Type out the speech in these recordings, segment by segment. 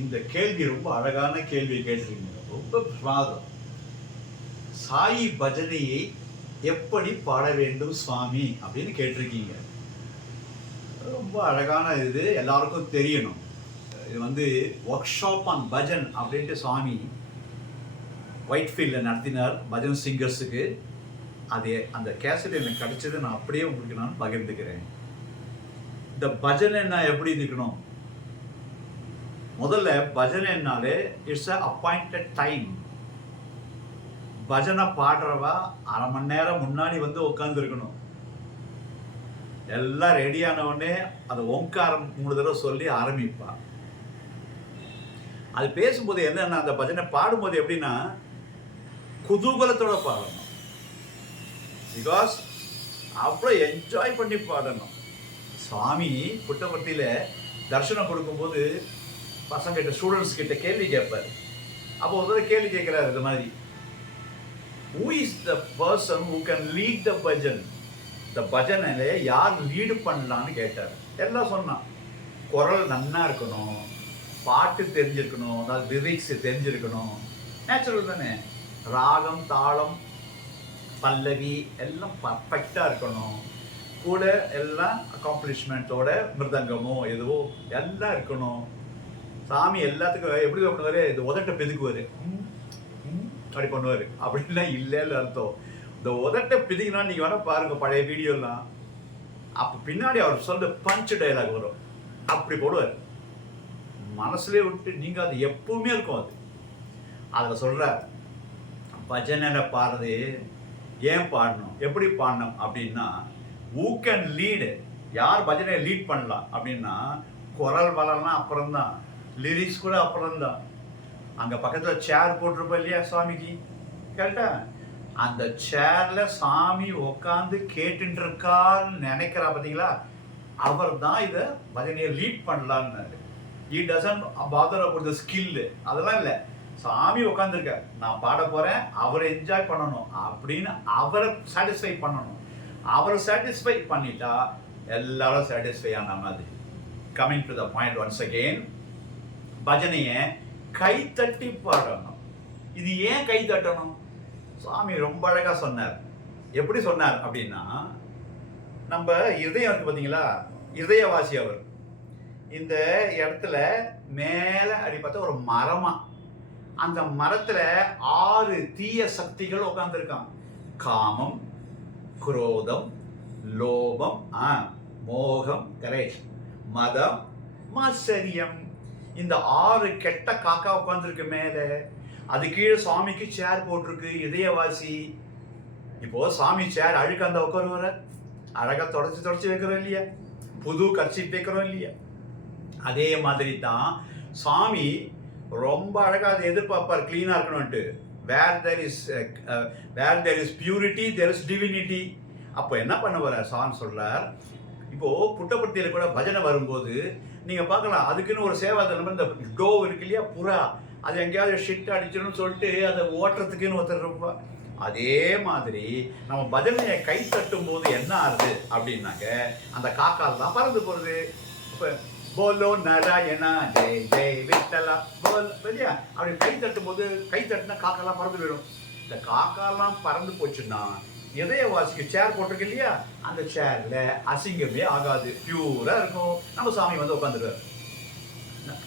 இந்த கேள்வி ரொம்ப அழகான கேள்வி கேட்டிருக்கீங்க. ரொம்ப பிரமாதம். சாயி பஜனையை எப்படி பாட வேண்டும் சுவாமி அப்படின்னு கேட்டிருக்கீங்க. ரொம்ப அழகான இது, எல்லாருக்கும் தெரியணும். இது ஒர்க் ஷாப் ஆன் பஜன் அப்படின்ட்டு சுவாமி ஒயிட்ஃபீல்டில் நடத்தினார் பஜன் சிங்கர்ஸுக்கு. அது அந்த கேசட் எனக்கு கிடைச்சது, நான் அப்படியே உங்களுக்கு நான் பகிர்ந்துக்கிறேன். இந்த பஜனைன்னா எப்படி இருக்கணும்? முதல்ல பஜனைனாலே இட்ஸ் அ அப்பாயிண்டட் டைம். பஜனை பாடுறவா அரை மணி நேரம் முன்னாடி உட்காந்துருக்கணும். எல்லாம் ரெடியானவுடனே அதை ஓங்காரம் 3 தடவை சொல்லி ஆரம்பிப்பா. அது பேசும்போது என்னன்னா, அந்த பஜனை பாடும்போது எப்படின்னா குதூகலத்தோட பாடணும். பிகாஸ் அவ்வளோ என்ஜாய் பண்ணி பாடணும். சுவாமி புட்டபர்த்தியில் தரிசனம் கொடுக்கும்போது பசங்கிட்ட, ஸ்டூடெண்ட்ஸ் கிட்ட கேள்வி கேட்பார். அப்போ ஒரு கேள்வி கேட்குறாரு, இது மாதிரி, who is the person who can lead the bhajan? இந்த பஜனையில யார் லீடு பண்ணலான்னு கேட்டார். எல்லாம் சொன்னான். குரல் நன்னா இருக்கணும், பாட்டு தெரிஞ்சிருக்கணும், அதாவது லிரிக்ஸ் தெரிஞ்சிருக்கணும், நேச்சுரல் தானே, ராகம் தாளம் பல்லவி எல்லாம் பர்ஃபெக்டாக இருக்கணும், கூட எல்லாம் அக்காம்ப்ளிஷ்மெண்ட்டோட மிருதங்கமோ எதுவோ எல்லாம் இருக்கணும். சாமி எல்லாத்துக்கும் எப்படி பண்ணுவார், இது உதட்ட பிதுக்குவார், அப்படி பண்ணுவார். அப்படின்லாம் இல்லைன்னு அர்த்தம். இந்த உதட்ட பிதிக்கினா நீங்கள் வேணால் பாருங்கள் பழைய வீடியோலாம். அப்போ பின்னாடி அவர் சொல்ற பஞ்ச் டைலாக் வரும், அப்படி போடுவார். மனசுலேயே விட்டு நீங்கள் அது எப்பவுமே இருக்கும். அதில் சொல்கிறார், பஜனையில் பாடுறது ஏன் பாடணும், எப்படி பாடணும் அப்படின்னா, who can lead, யார் பஜனையை லீட் பண்ணலாம் அப்படின்னா, குரல் வளம்லாம் அப்புறம்தான், லிரிக்ஸ் கூட அப்புறம்தான். அங்கே பக்கத்தில் சேர் போட்டிருப்போம் இல்லையா சுவாமிக்கு, கேட்டா அந்த சேர்ல சாமி உட்காந்து கேட்டுட்டு இருக்கான்னு நினைக்கிறா பார்த்தீங்களா, அவர் தான் இதை பஜனையை லீட் பண்ணலான்னு. he doesn't bother about the skill, அதெல்லாம் இல்லை. சாமி உட்காந்துருக்க, நான் பாட போறேன், அவரை என்ஜாய் பண்ணணும் அப்படின்னு அவரை சாட்டிஸ்ஃபை பண்ணணும். அவரை சாட்டிஸ்ஃபை பண்ணிட்டா எல்லாரும் சாட்டிஸ்ஃபை ஆன மாதிரி. Coming to the point once again, பஜனையை கை தட்டி பாடணும். இது ஏன் கை தட்டணும்? சுவாமி ரொம்ப அழகா சொன்னார். எப்படி சொன்னார் அப்படின்னா, நம்ம இதயம் இருக்கு பார்த்தீங்களா, இதயவாசி அவர். இந்த இடத்துல மேலே அடி பார்த்தா ஒரு மரமா, அந்த மரத்துல 6 தீய சக்திகள் உட்கார்ந்துருக்கான். காமம், குரோதம், லோபம், மோகம், கரெக்ட், மதம், மாச்சரியம். இந்த 6 கெட்ட காக்கா உட்கார்ந்துருக்கு மேல. அது கீழே சுவாமிக்கு சேர் போட்டிருக்கு, இதயவாசி. இப்போ சாமி சேர் அழுக்க அந்த உட்காருவார, அழகா தொடச்சி வைக்கிறோம் இல்லையா, புது கர்ச்சீப் வைக்கிறோம் இல்லையா, அதே மாதிரி தான் சாமி ரொம்ப அழகாக அதை எதிர்பார்ப்பார், கிளீனாக இருக்கணும்ட்டு. Where there is purity there is divinity. அப்போ என்ன பண்ண வர சாமி சொல்றார், இப்போது புட்டபர்த்தியில் கூட பஜனை வரும்போது நீங்கள் பார்க்கலாம், அதுக்குன்னு ஒரு சேவாதனம், இந்த டோ இருக்கு இல்லையா, புறா, அது எங்கேயாவது ஷிட் அடிச்சிடணும்னு சொல்லிட்டு அதை ஓட்டுறதுக்குன்னு ஒருத்தர் இருப்பா. அதே மாதிரி நம்ம பஜனையை கை தட்டும் போது என்ன ஆகுது அப்படின்னாக்க, அந்த காக்கால் தான் பறந்து போகிறது. இப்போ போலோ நாராயணா ஜெய் ஜெய் விட்டலா போல் இல்லையா, அப்படி கை தட்டும் போது, கை தட்டுனா காக்கெல்லாம் பறந்து போயிடும். இந்த காக்காலாம் பறந்து போச்சுன்னா இதயவாசிக்கு சேர் போட்டிருக்கு இல்லையா, அந்த சேர்ல அசிங்கமே ஆகாது, பியூரா இருக்கும். நம்ம சாமி உட்காந்துருவார்.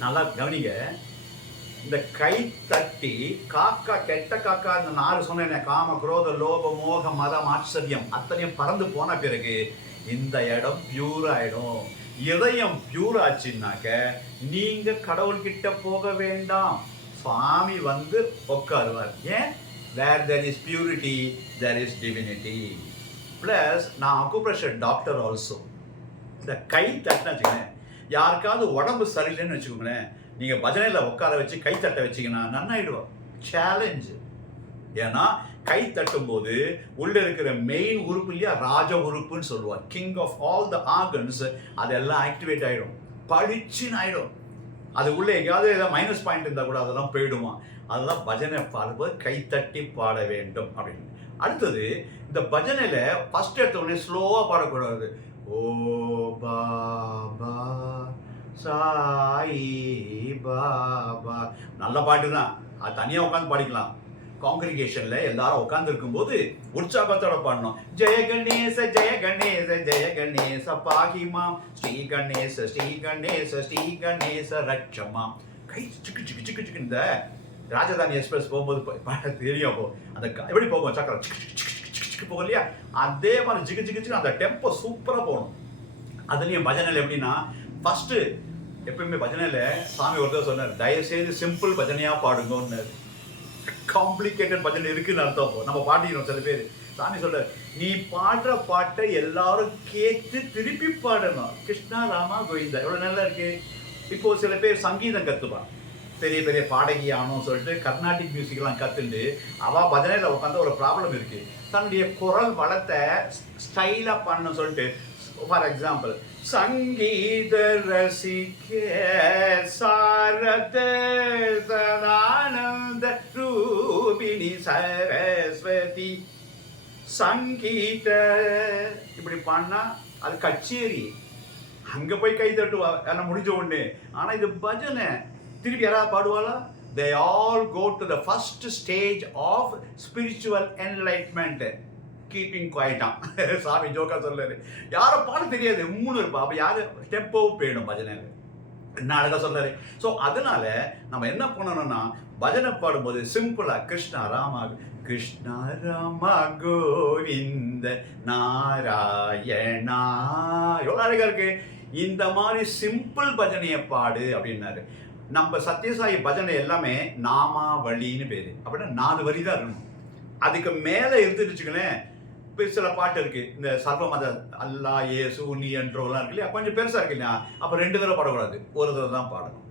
நல்லா கவனிங்க, இந்த கை தட்டி காக்கா, கெட்ட காக்கா, இந்த 4 சொன்னேன், காம, குரோத, லோப, மோக, மதம், ஆச்சரியம் அத்தனையும் பறந்து போன பிறகு இந்த இடம் பியூர் ஆயிடும். இதயம் பியூர் ஆச்சுன்னாக்க நீங்க கடவுள்கிட்ட போக வேண்டாம், சுவாமி உட்காருவார். ஏன்? where there is purity there is divinity. plus நான் அக்குப்ரெஷர் டாக்டர் ஆல்சோ. இந்த கை தட்டினா வச்சுக்கோங்களேன், யாருக்காவது உடம்பு சரியில்லைன்னு வச்சுக்கோங்களேன், நீங்கள் பஜனையில் உட்கார வச்சு கை தட்ட வச்சிங்கன்னா நன்னாயிடுவோம். சேலஞ்சு. ஏன்னா கை தட்டும்போது உள்ள இருக்கிற மெயின் உறுப்பு இல்லையா, ராஜ உறுப்புன்னு சொல்லுவார், king of all the organs, அதெல்லாம் ஆக்டிவேட் ஆகிடும், பளிச்சுன்னு ஆகிடும். அது உள்ளே எங்கேயாவது ஏதாவது மைனஸ் பாயிண்ட் இருந்தால் கூட அதெல்லாம் போயிடுமா. அதெல்லாம் பஜனை பாடும்போது கை தட்டி பாட வேண்டும் அப்படின்னு. அடுத்தது, இந்த பஜனையில் ஃபர்ஸ்ட் எடுத்த உடனே ஸ்லோவாக பாடக்கூடாது. ஓ பாபா சாயி பாபா. நல்ல பாட்டு தான், அது தனியாக உட்காந்து பாடிக்கலாம். காங்கிரிகேஷன்ல எல்லாரும் உட்கார்ந்து இருக்கும்போது உற்சாகத்தோட பாடணும். ஜெய கணேச ஜெய கணேச ஜெய கணேச பாகிமாம், ஸ்ரீ கணேச ஸ்ரீ கணேச ஸ்ரீ கணேச ரட்சமாம். கை சிக்கு சிக்கு சிக்கு சிக்கு. இந்த ராஜதானி எக்ஸ்பிரஸ் போகும்போது பாட தெரியும். அப்போ அந்த எப்படி போகும், சக்கரம் சிக்கு சிக்கு சிக்கு சிக்கு சிக்கு போகும் இல்லையா, அதே மாதிரி ஜிகு ஜிகு ஜிகு அந்த டெம்போ சூப்பராக போகணும். அதுலேயும் பஜனையில் எப்படின்னா, ஃபர்ஸ்ட் எப்பயுமே பஜனையில் சாமி ஒருத்தர் சொன்னார், தயவுசெய்து சிம்பிள் பஜனையாக பாடுங்கன்னு. காம்ப்ளிகேட்டட் பஜனை இருக்குன்னு அர்த்தம். நம்ம பாடிக்கிறோம் சில பேர். சாமி சொல்ற, நீ பாடுற பாட்டை எல்லாரும் கேட்டு திருப்பி பாடணும். கிருஷ்ணா ராமா கோவிந்தா, எவ்வளோ நல்லா இருக்கு. இப்போ சில பேர் சங்கீதம் கற்றுப்பான், பெரிய பெரிய பாடகியானு சொல்லிட்டு கர்நாடிக் மியூசிக்லாம் கற்றுண்டு அவள் பஜனையில் உட்காந்து ஒரு ப்ராப்ளம் இருக்கு. தன்னுடைய குரல் வளத்தை ஸ்டைலாக பண்ணணும்னு சொல்லிட்டு, ஃபார் எக்ஸாம்பிள், சங்கீத ரசிக்க சாரத சதானந்த ரூபிணி சரஸ்வதி சங்கீத, இப்படி பாடினா அது கச்சேரி, அங்க போய் கை தட்டுவா எல்லாம் முடிஞ்ச உடனே. ஆனா இது பஜனை, திருப்பி யாராவது பாடுவாளா? They all go to the first stage of spiritual enlightenment, keeping quiet. சாமி ஜோக்கா சொல்றாரு, யாரும் பாட தெரியாது, மூணு இருப்பா. அப்ப யாரு டெம்போவும் போயிடும் பஜனையில. என்ன அழகா சொல்றாரு. ஸோ அதனால நம்ம என்ன பண்ணணும்னா, பஜனை பாடும்போது சிம்பிளா கிருஷ்ணா ராமா கிருஷ்ணா ராமா கோவிந்த நாராயணா, எவ்வளவு அழகா இருக்கு. இந்த மாதிரி சிம்பிள் பஜனையை பாடு அப்படின்னாரு. நம்ம சத்யசாயி பஜனை எல்லாமே நாமாவளின்னு பேரு. அப்படின்னா 4 வரி தான் இருக்கணும். அதுக்கு மேல இருந்துச்சுங்களேன், இப்போ சில பாட்டு இருக்கு, இந்த சர்வமத அல்லா ஏசு நீ என்றோலாம் இருக்கு இல்லையா, கொஞ்சம் பெருசா இருக்கு இல்லையா, அப்ப 2 தடவை பாடக்கூடாது, ஒரு தடவை தான் பாடணும்.